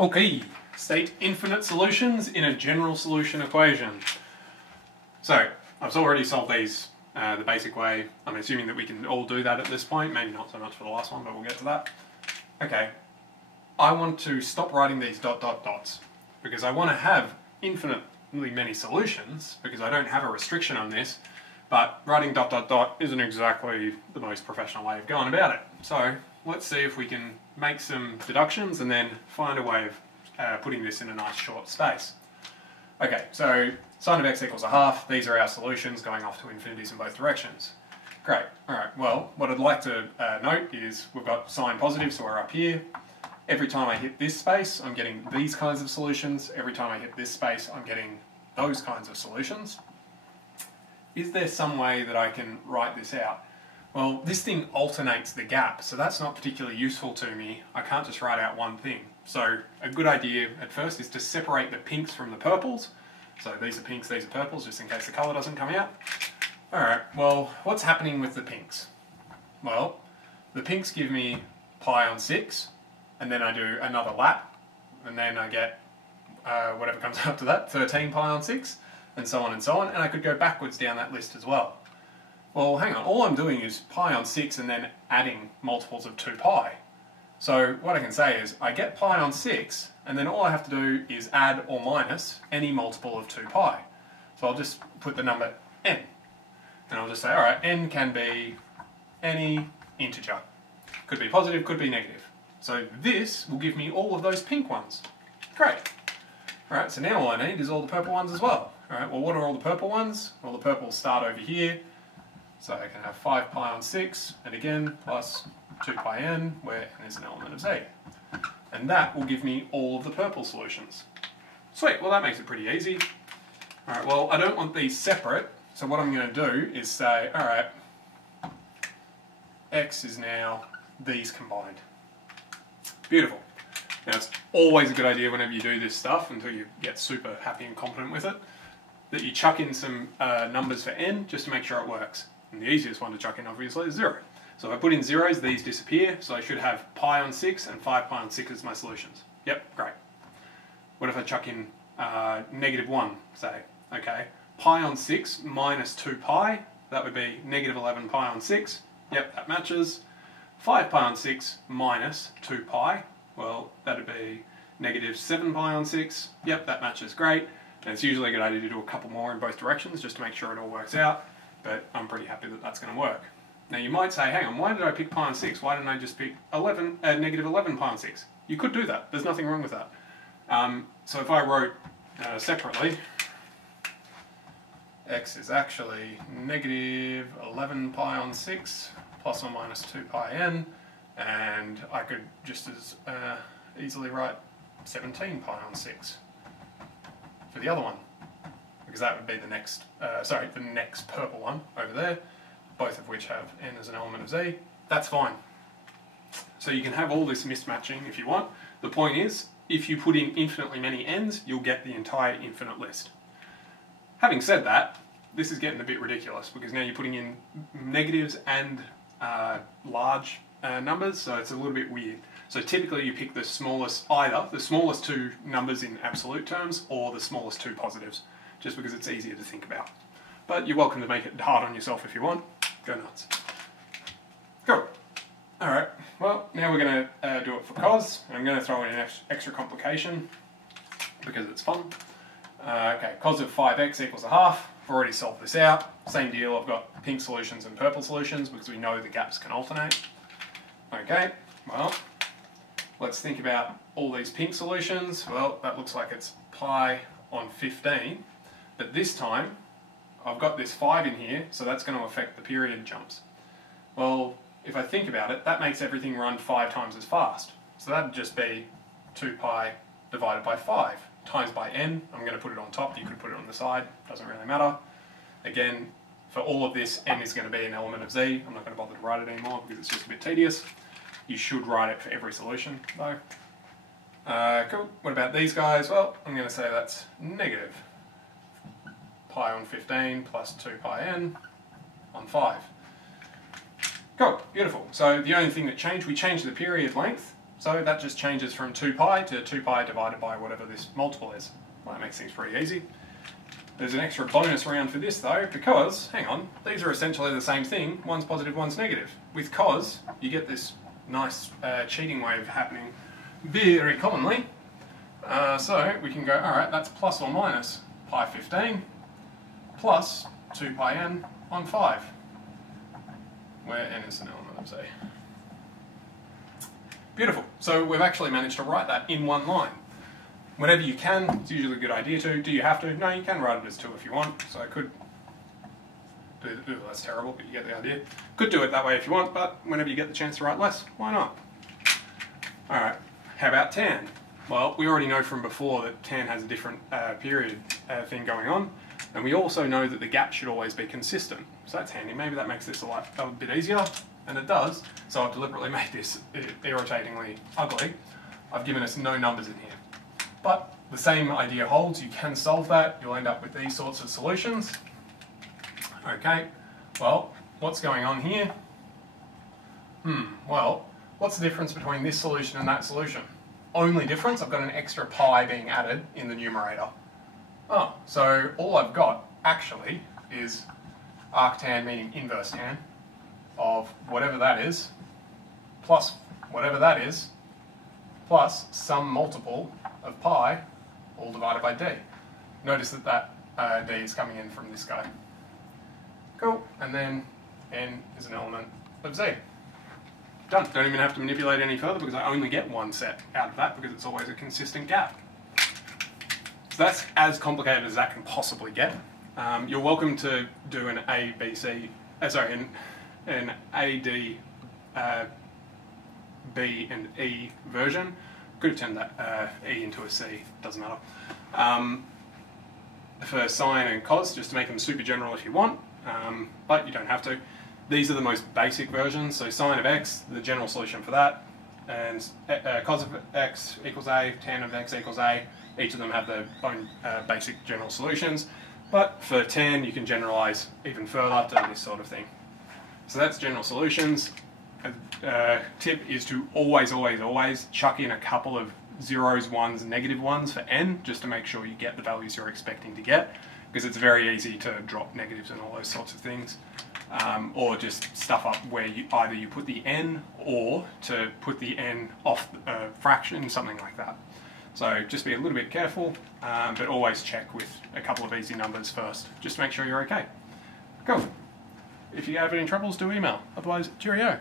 Okay, state infinite solutions in a general solution equation. So, I've already solved these the basic way. I'm assuming that we can all do that at this point, maybe not so much for the last one, but we'll get to that. Okay, I want to stop writing these dot dot dots because I want to have infinitely many solutions because I don't have a restriction on this, but writing dot dot dot isn't exactly the most professional way of going about it. So, let's see if we can make some deductions and then find a way of putting this in a nice short space. Okay, so sine of x equals a half. These are our solutions going off to infinities in both directions. Great. Alright, well, what I'd like to note is we've got sine positive, so we're up here. Every time I hit this space, I'm getting these kinds of solutions. Every time I hit this space, I'm getting those kinds of solutions. Is there some way that I can write this out? Well, this thing alternates the gap, so that's not particularly useful to me. I can't just write out one thing. So a good idea at first is to separate the pinks from the purples. So these are pinks, these are purples, just in case the colour doesn't come out. Alright, well, what's happening with the pinks? Well, the pinks give me pi on 6, and then I do another lap, and then I get whatever comes after that, 13 pi on 6, and so on, and I could go backwards down that list as well. Well, hang on, all I'm doing is pi on 6 and then adding multiples of 2 pi. So what I can say is, I get pi on 6, and then all I have to do is add or minus any multiple of 2 pi. So I'll just put the number n. And I'll just say, alright, n can be any integer. Could be positive, could be negative. So this will give me all of those pink ones. Great. Alright, so now all I need is all the purple ones as well. Alright, well what are all the purple ones? Well, the purples start over here. So I can have 5 pi on 6, and again, plus 2 pi n, where n is an element of z. And that will give me all of the purple solutions. Sweet, well that makes it pretty easy. Alright, well I don't want these separate, so what I'm going to do is say, alright, x is now these combined. Beautiful. Now it's always a good idea whenever you do this stuff, until you get super happy and confident with it, that you chuck in some numbers for n, just to make sure it works. And the easiest one to chuck in, obviously, is 0. So if I put in zeros, these disappear, so I should have pi on 6 and 5 pi on 6 as my solutions. Yep, great. What if I chuck in negative 1, say? Okay, pi on 6 minus 2 pi, that would be negative 11 pi on 6. Yep, that matches. 5 pi on 6 minus 2 pi, well, that would be negative 7 pi on 6. Yep, that matches, great. And it's usually a good idea to do a couple more in both directions, just to make sure it all works out. But I'm pretty happy that that's going to work. Now you might say, hang on, why did I pick pi on 6? Why didn't I just pick negative 11 pi on 6? You could do that. There's nothing wrong with that. So if I wrote separately, x is actually negative 11 pi on 6 plus or minus 2 pi n, and I could just as easily write 17 pi on 6 for the other one. Because that would be the next, the next purple one over there, both of which have n as an element of z. That's fine. So you can have all this mismatching if you want. The point is, if you put in infinitely many n's, you'll get the entire infinite list. Having said that, this is getting a bit ridiculous, because now you're putting in negatives and large numbers, so it's a little bit weird. So typically you pick the smallest, either the smallest two numbers in absolute terms, or the smallest two positives, just because it's easier to think about. But you're welcome to make it hard on yourself if you want. Go nuts. Cool. Alright, well, now we're going to do it for cos. I'm going to throw in an extra complication, because it's fun. Okay, cos of 5x equals a half. I've already solved this out. Same deal, I've got pink solutions and purple solutions, because we know the gaps can alternate. Okay, well, let's think about all these pink solutions. Well, that looks like it's pi on 15. But this time, I've got this 5 in here, so that's going to affect the period jumps. Well, if I think about it, that makes everything run 5 times as fast. So that would just be 2 pi divided by 5 times by n. I'm going to put it on top, you could put it on the side, doesn't really matter. Again, for all of this, n is going to be an element of z. I'm not going to bother to write it anymore because it's just a bit tedious. You should write it for every solution, though. Cool. What about these guys? Well, I'm going to say that's negative pi on 15 plus 2 pi n on 5. Cool, beautiful. So the only thing that changed, we changed the period length, So that just changes from 2 pi to 2 pi divided by whatever this multiple is. Well, that makes things pretty easy. There's an extra bonus round for this though, because, hang on, these are essentially the same thing, one's positive, one's negative. With cos, you get this nice cheating wave happening very commonly. So we can go, alright, that's plus or minus pi 15 plus 2 pi n on 5, where n is an element of z. Beautiful. So we've actually managed to write that in one line. Whenever you can, it's usually a good idea to. Do you have to? No, you can write it as 2 if you want. So I could do, ooh, that's terrible, but you get the idea. Could do it that way if you want, but whenever you get the chance to write less, why not? Alright, how about tan? Well, we already know from before that tan has a different period thing going on, and we also know that the gap should always be consistent. So that's handy. Maybe that makes this a bit easier, and it does. So I've deliberately made this irritatingly ugly. I've given us no numbers in here. But the same idea holds. You can solve that. You'll end up with these sorts of solutions. Okay, well, what's going on here? Well, what's the difference between this solution and that solution? Only difference, I've got an extra pi being added in the numerator. Oh, so all I've got actually is arctan, meaning inverse tan, of whatever that is, plus whatever that is, plus some multiple of pi, all divided by d. Notice that d is coming in from this guy. Cool, and then n is an element of z. Done. Don't even have to manipulate any further because I only get one set out of that because it's always a consistent gap. So that's as complicated as that can possibly get. You're welcome to do an A, B, C, an A, D, B and E version. Could have turned that E into a C, doesn't matter. For sine and cos, just to make them super general if you want, but you don't have to. These are the most basic versions, so sine of x, the general solution for that, and cos of x equals a, tan of x equals a. Each of them have their own basic general solutions, but for tan you can generalise even further to this sort of thing. So that's general solutions. Tip is to always, always, always chuck in a couple of zeros, ones, negative ones for n, just to make sure you get the values you're expecting to get, because it's very easy to drop negatives and all those sorts of things. Or just stuff up where either you put the n or to put the n off a fraction, something like that. So just be a little bit careful, but always check with a couple of easy numbers first, just to make sure you're okay. Cool. If you have any troubles, do email. Otherwise, cheerio.